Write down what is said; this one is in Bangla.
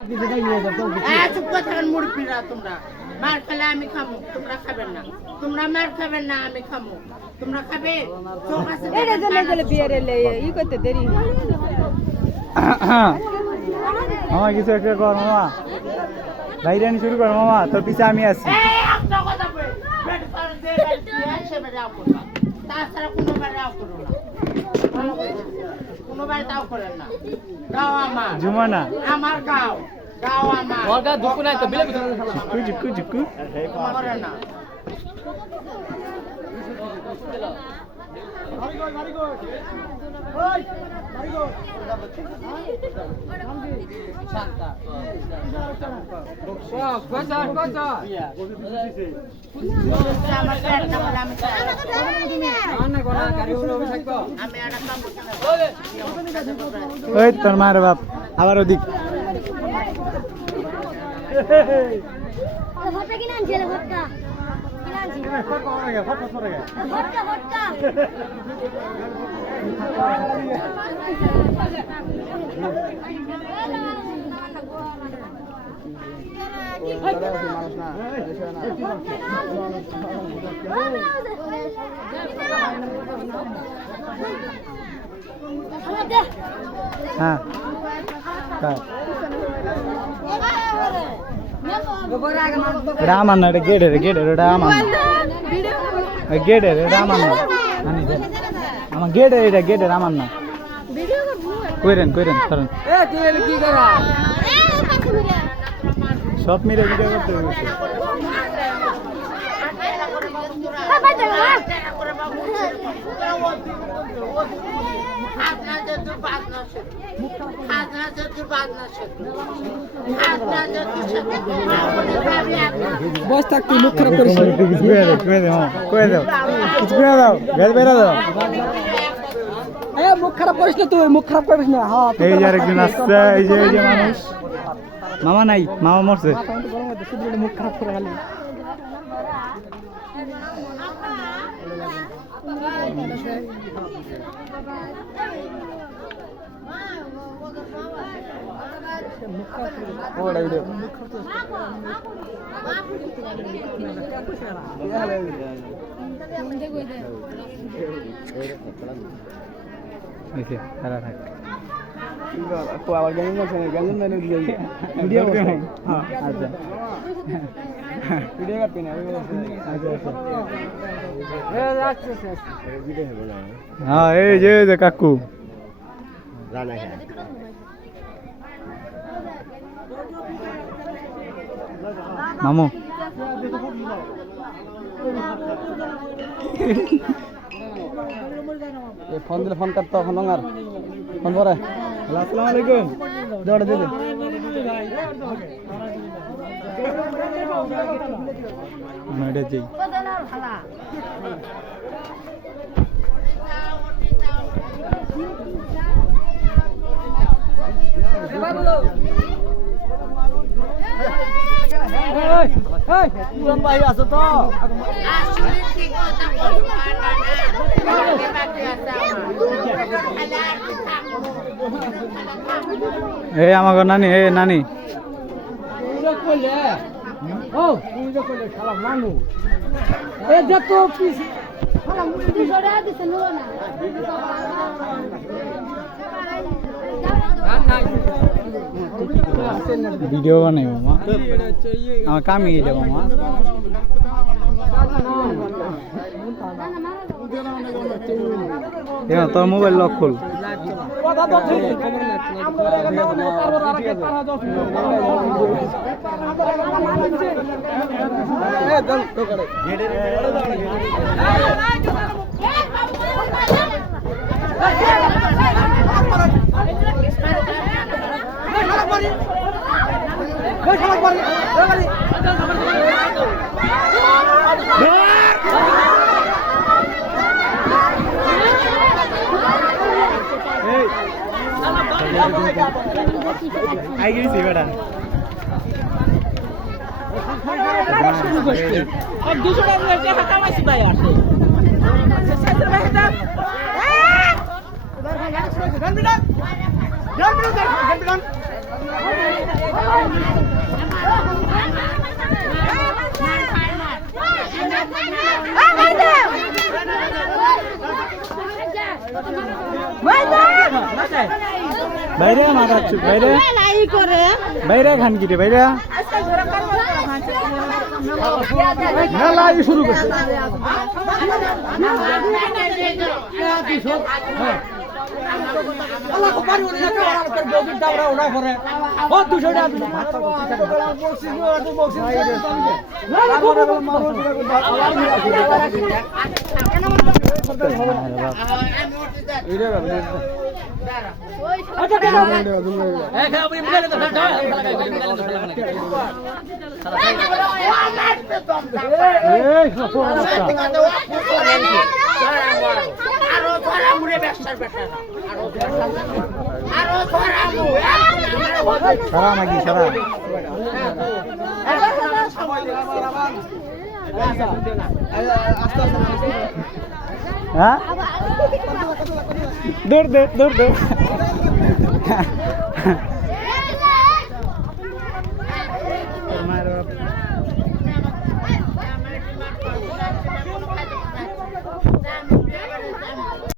চুপ করে থাকেন মুরব্বীরা, তোমরা মার খেলে আমি খামো, তোমরা খাবেন না। তোমরা মার খাবেন না, আমি খামো, তোমরা খাবে। চোখ আছে মামা কিছু একটা কর মামা, ভাইরানি শুরু কর মামা, তোর পিছে আমি আছি। তাছাড়া কোনোবার রাও করো না, কোনোবার তাও করেন না। গাও আমার, জুমানা আমার গাও, গাও আমার। ঝুকু ঝুকু করে না। ওই তোর মায়ের বাপ আবার ওদিক হ্যাঁ রামান এটা গেটের এটা আমার গেটের এটা আমার না আমার গেটের এটা গেটের আমার না কইরেন করেন সব মিলে ভিডিও করতে হয়েছে বস থাকতে মুখ খারাপ করিস মুখ খারাপ করিস না তুই, মুখ খারাপ করিস না। এই যে আরেকজন আসছে, এই যে মানুষ মামা নাই, মামা মরছে। মুখ খারাপ করে খালি আবার গান ভিডিও আচ্ছা ভিডিও কাটবি না হ্যাঁ এই যে কাকু মামু ফোন দিলে ফোন কাটতো ফোন আর ফোন পরে। আসসালামু আলাইকুম দৌড়ে দিদি এটা যাই ভাই আছো তো এই আমাকে নানি নানি ভিডিও বানাই মামা, আমার কামি যাবো মামা। তোর মোবাইল লক খোল। আই গেছি বেটা আর 200 টাকা কামাইছি ভাই আসে বাইরে মারাচ্ছি বাইরে বাইরে খান কি রে বাইরে মেলা শুরু করছে সারা নাকি সারা হ্যাঁ দৌড় দে দৌড় দে